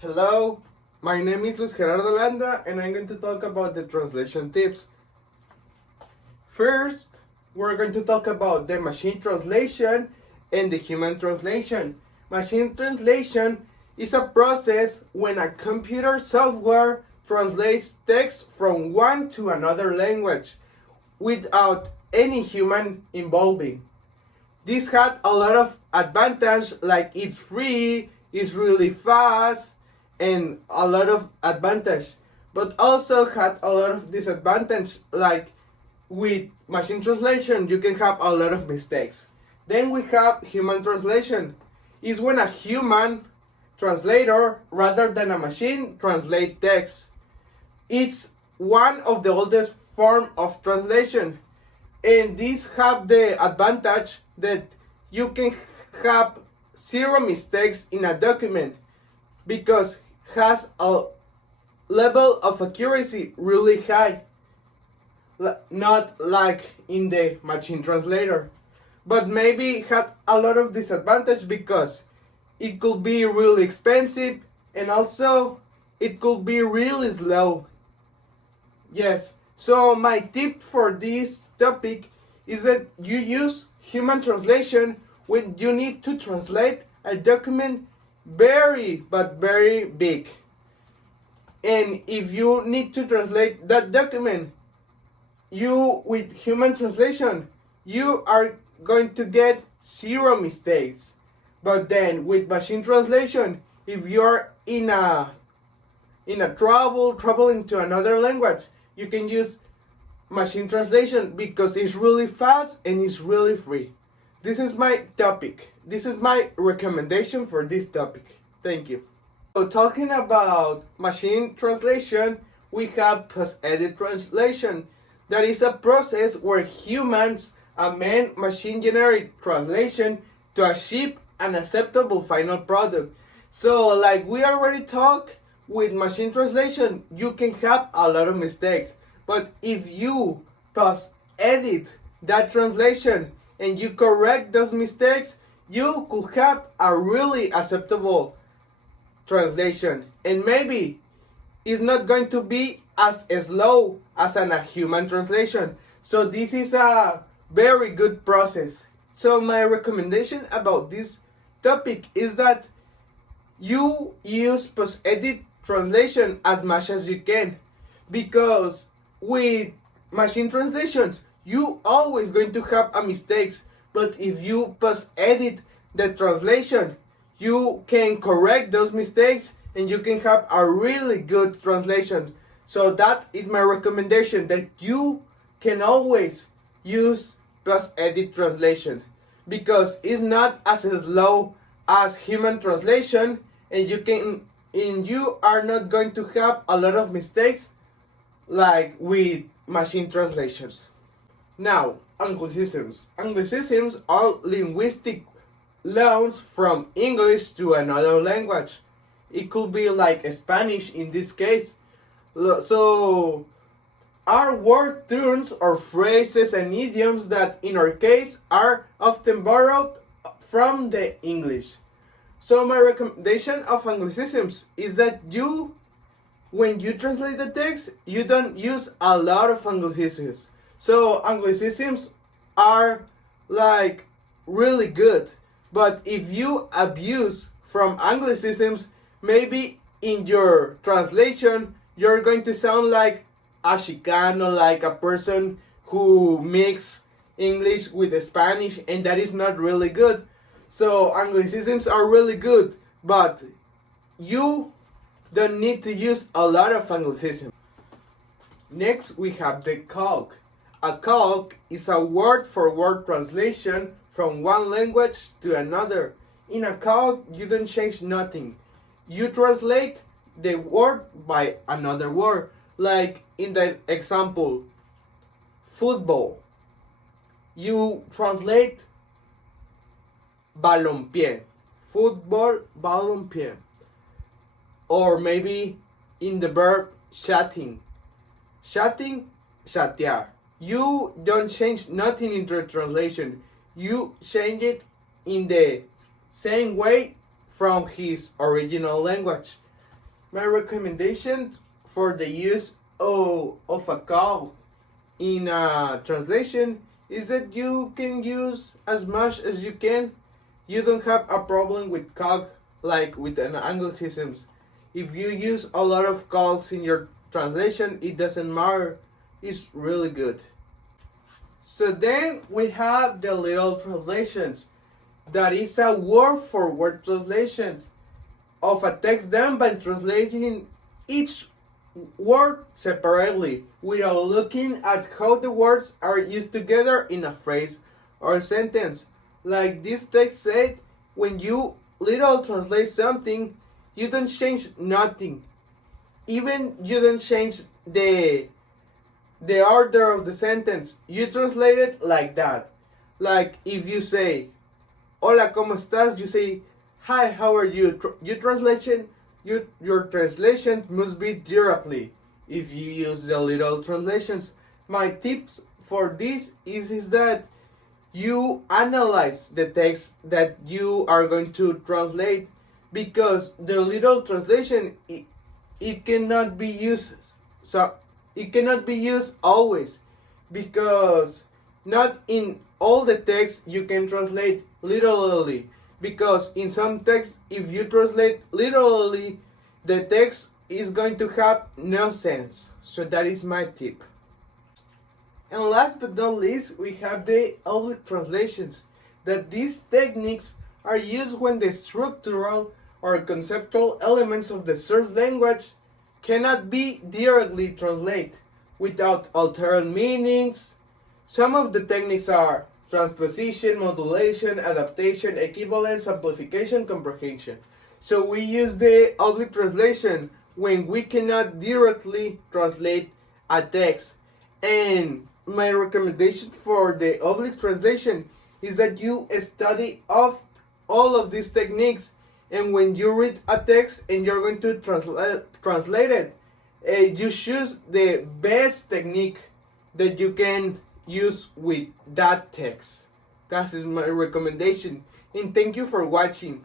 Hello, my name is Luis Gerardo Landa and I'm going to talk about the translation tips. First, we're going to talk about the machine translation and the human translation. Machine translation is a process when a computer software translates text from one to another language without any human involving. This had a lot of advantage, like it's free, it's really fast, and a lot of advantage, but also had a lot of disadvantage, like with machine translation you can have a lot of mistakes. Then we have human translation. Is when a human translator rather than a machine translate text. It's one of the oldest form of translation, and these have the advantage that you can have zero mistakes in a document because has a level of accuracy really high, not like in the machine translator. But maybe had a lot of disadvantage because it could be really expensive and also it could be really slow. Yes, so my tip for this topic is that you use human translation when you need to translate a document very big. And if you need to translate that document, you with human translation, you are going to get zero mistakes. But then with machine translation, if you're in a traveling to another language, you can use machine translation because it's really fast and it's really free. This is my topic. This is my recommendation for this topic. Thank you. So talking about machine translation, we have post-edit translation. That is a process where humans amend machine-generated translation to achieve an acceptable final product. So like we already talked, with machine translation, you can have a lot of mistakes. But if you post-edit that translation and you correct those mistakes, you could have a really acceptable translation. And maybe it's not going to be as slow as a human translation. So this is a very good process. So my recommendation about this topic is that you use post-edit translation as much as you can, because with machine translations you always going to have a mistakes, but if you post-edit the translation you can correct those mistakes and you can have a really good translation. So that is my recommendation, that you can always use post-edit translation because it's not as slow as human translation, and you are not going to have a lot of mistakes like with machine translations. Now, anglicisms. Anglicisms are linguistic loans from English to another language. It could be like Spanish in this case. So are word turns or phrases and idioms that in our case are often borrowed from the English. So my recommendation of anglicisms is that when you translate the text, you don't use a lot of anglicisms. So anglicisms are like really good, but if you abuse from anglicisms, maybe in your translation you're going to sound like a Chicano, like a person who mix English with Spanish, and that is not really good. So anglicisms are really good, but you don't need to use a lot of anglicisms. Next we have the calque. A calque is a word-for-word translation from one language to another. In a calque you don't change nothing. You translate the word by another word. Like in the example, football. You translate balompié, football, balompié. Or maybe in the verb chatting, chatear. You don't change nothing in the translation. You change it in the same way from his original language. My recommendation for the use of a call in a translation is that you can use as much as you can. You don't have a problem with cog like with an anglicisms. If you use a lot of cogs in your translation, it doesn't matter. It's really good. So then we have the little translations. That is a word for word translations of a text done by translating each word separately without looking at how the words are used together in a phrase or sentence. Like this text said, when you literal translate something, you don't change nothing. Even you don't change the order of the sentence. You translate it like that. Like if you say, "Hola, ¿cómo estás?" You say, "Hi, how are you?" Your translation must be directly if you use the literal translations. My tips for this is that you analyze the text that you are going to translate, because the literal translation it cannot be used, so it cannot be used always, because not in all the text you can translate literally, because in some text if you translate literally the text is going to have no sense. So that is my tip. And last but not least, we have the oblique translations. That these techniques are used when the structural or conceptual elements of the source language cannot be directly translated without altering meanings. Some of the techniques are transposition, modulation, adaptation, equivalence, amplification, comprehension. So we use the oblique translation when we cannot directly translate a text. And my recommendation for the oblique translation is that you study of all of these techniques, and when you read a text and you're going to translate it, you choose the best technique that you can use with that text. That is my recommendation, and thank you for watching.